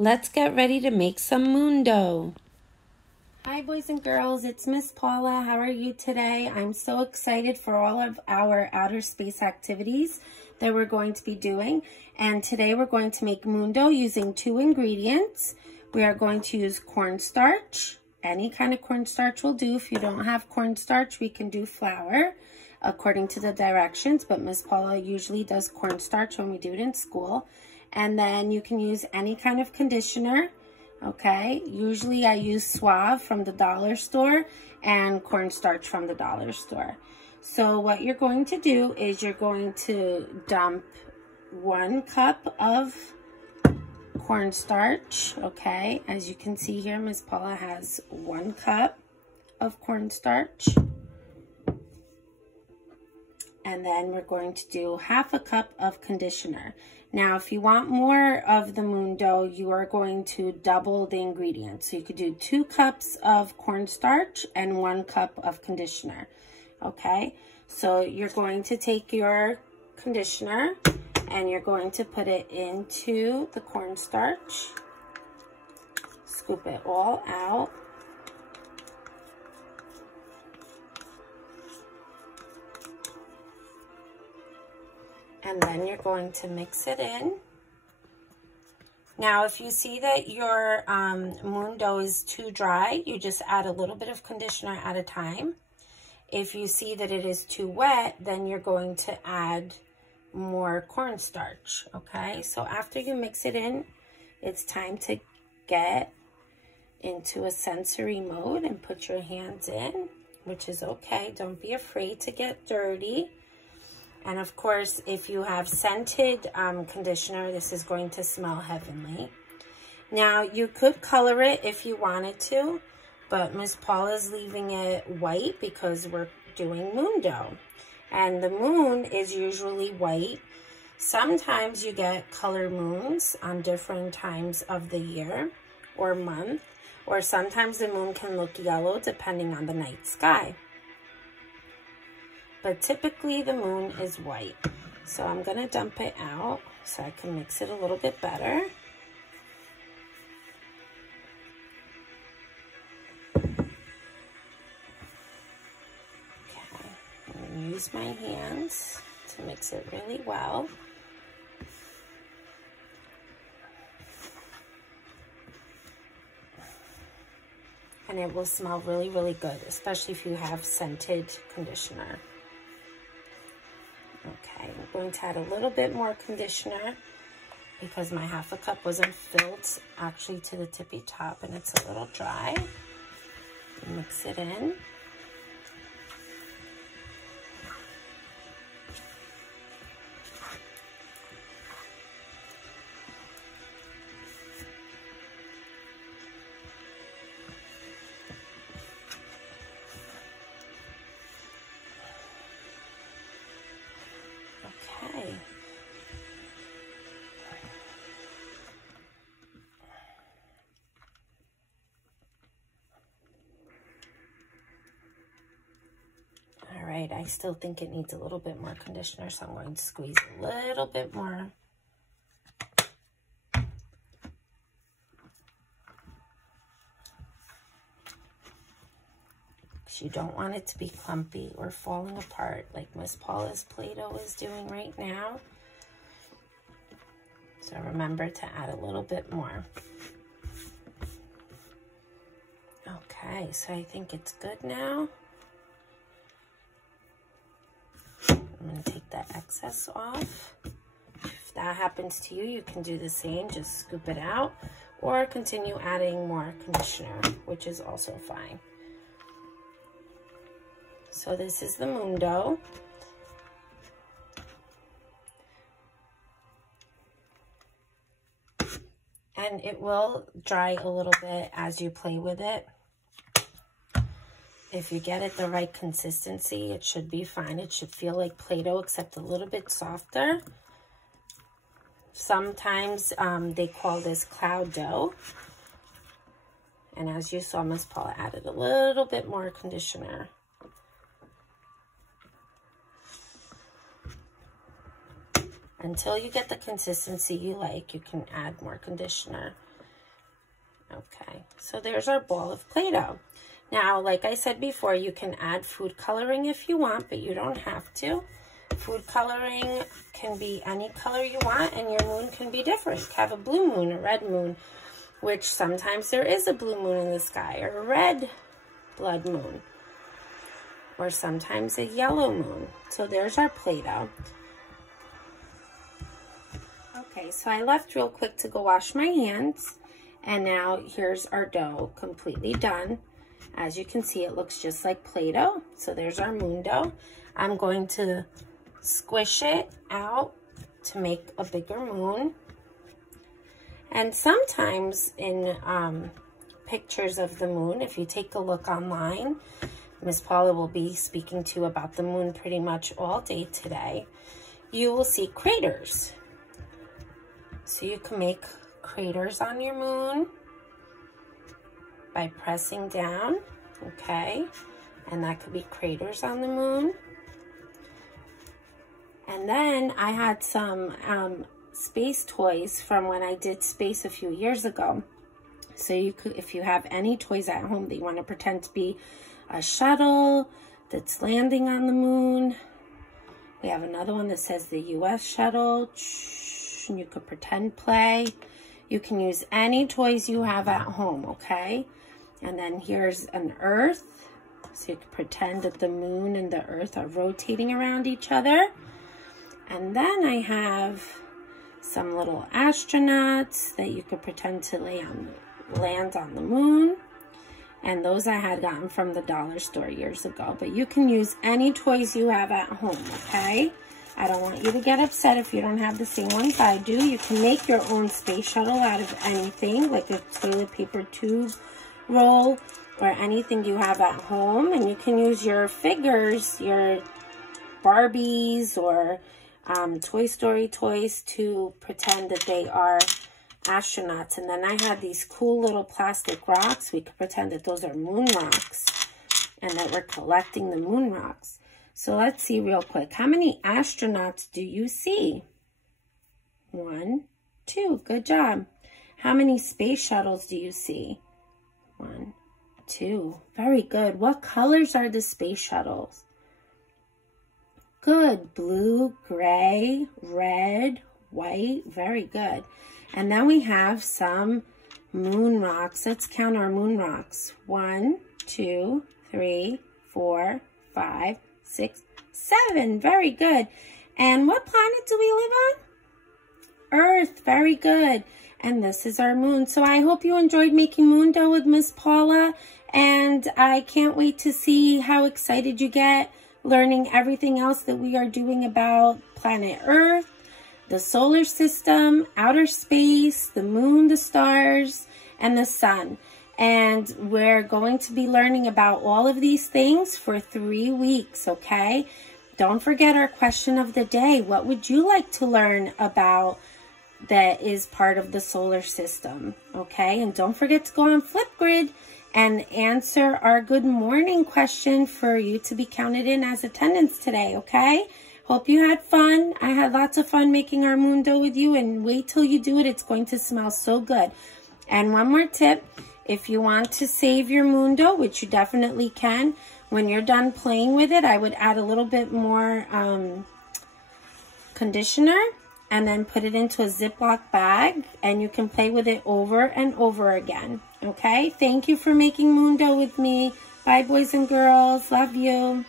Let's get ready to make some moon dough. Hi boys and girls, it's Miss Paula. How are you today? I'm so excited for all of our outer space activities that we're going to be doing. And today we're going to make moon dough using 2 ingredients. We are going to use cornstarch. Any kind of cornstarch will do. If you don't have cornstarch, we can do flour according to the directions, but Miss Paula usually does cornstarch when we do it in school. And then you can use any kind of conditioner, okay? Usually I use Suave from the dollar store and cornstarch from the dollar store. So what you're going to do is you're going to dump 1 cup of cornstarch, okay? As you can see here, Miss Paula has 1 cup of cornstarch. And then we're going to do 1/2 cup of conditioner. Now, if you want more of the moon dough, you are going to double the ingredients. So you could do 2 cups of cornstarch and 1 cup of conditioner, okay? So you're going to take your conditioner and you're going to put it into the cornstarch. Scoop it all out. And then you're going to mix it in. Now, if you see that your moon dough is too dry, you just add a little bit of conditioner at a time. If you see that it is too wet, then you're going to add more cornstarch, okay? So after you mix it in, it's time to get into a sensory mode and put your hands in, which is okay. Don't be afraid to get dirty. And of course, if you have scented conditioner, this is going to smell heavenly. Now, you could color it if you wanted to, but Miss Paula's leaving it white because we're doing moon dough. And the moon is usually white. Sometimes you get color moons on different times of the year or month, or sometimes the moon can look yellow depending on the night sky. But typically the moon is white. So I'm gonna dump it out so I can mix it a little bit better. Okay, I'm gonna use my hands to mix it really well. And it will smell really, really good, especially if you have scented conditioner. Okay, I'm going to add a little bit more conditioner because my 1/2 cup wasn't filled actually to the tippy top and it's a little dry. Mix it in. Okay. All right, I still think it needs a little bit more conditioner, so I'm going to squeeze a little bit more. Because you don't want it to be clumpy or falling apart like Miss Paula's Play-Doh is doing right now. So remember to add a little bit more. Okay, so I think it's good now. I'm going to take that excess off. If that happens to you, you can do the same. Just scoop it out or continue adding more conditioner, which is also fine. So this is the moon dough. And it will dry a little bit as you play with it. If you get it the right consistency, it should be fine. It should feel like Play-Doh, except a little bit softer. Sometimes they call this cloud dough. And as you saw, Miss Paula added a little bit more conditioner. Until you get the consistency you like, you can add more conditioner. Okay, so there's our ball of Play-Doh. Now, like I said before, you can add food coloring if you want, but you don't have to. Food coloring can be any color you want, and your moon can be different. You can have a blue moon, a red moon, which sometimes there is a blue moon in the sky, or a red blood moon, or sometimes a yellow moon. So there's our Play-Doh. Okay, so I left real quick to go wash my hands, and now here's our dough completely done. As you can see, it looks just like Play-Doh. So there's our moon dough. I'm going to squish it out to make a bigger moon. And sometimes in pictures of the moon, if you take a look online, Miss Paula will be speaking to you about the moon pretty much all day today, you will see craters. So you can make craters on your moon by pressing down, okay? And that could be craters on the moon. And then I had some space toys from when I did space a few years ago. So you could, if you have any toys at home that you want to pretend to be a shuttle that's landing on the moon. We have another one that says the US shuttle. And you could pretend play. You can use any toys you have at home, okay? And then here's an Earth. So you can pretend that the moon and the Earth are rotating around each other. And then I have some little astronauts that you could pretend to land on the moon. And those I had gotten from the dollar store years ago. But you can use any toys you have at home, okay? I don't want you to get upset if you don't have the same ones I do. You can make your own space shuttle out of anything, like a toilet paper tube roll or anything you have at home. And you can use your figures, your Barbies or Toy Story toys to pretend that they are astronauts. And then I had these cool little plastic rocks. We could pretend that those are moon rocks and that we're collecting the moon rocks. So let's see real quick. How many astronauts do you see? 1, 2. Good job. How many space shuttles do you see? 1, 2. Very good. What colors are the space shuttles? Good. Blue, gray, red, white. Very good. And then we have some moon rocks. Let's count our moon rocks. 1, 2, 3, 4, 5, 6, 7. Very good. And what planet do we live on? Earth. Very good. And this is our moon. So I hope you enjoyed making moon dough with Miss Paula. And I can't wait to see how excited you get learning everything else that we are doing about planet Earth, the solar system, outer space, the moon, the stars, and the sun. And we're going to be learning about all of these things for 3 weeks, okay? Don't forget our question of the day. What would you like to learn about that is part of the solar system, okay? And don't forget to go on Flipgrid and answer our good morning question for you to be counted in as attendance today, okay? Hope you had fun. I had lots of fun making our moon dough with you, and wait till you do it. It's going to smell so good. And one more tip. If you want to save your moon dough, which you definitely can, when you're done playing with it, I would add a little bit more conditioner and then put it into a Ziploc bag, and you can play with it over and over again. Okay? Thank you for making moon dough with me. Bye, boys and girls. Love you.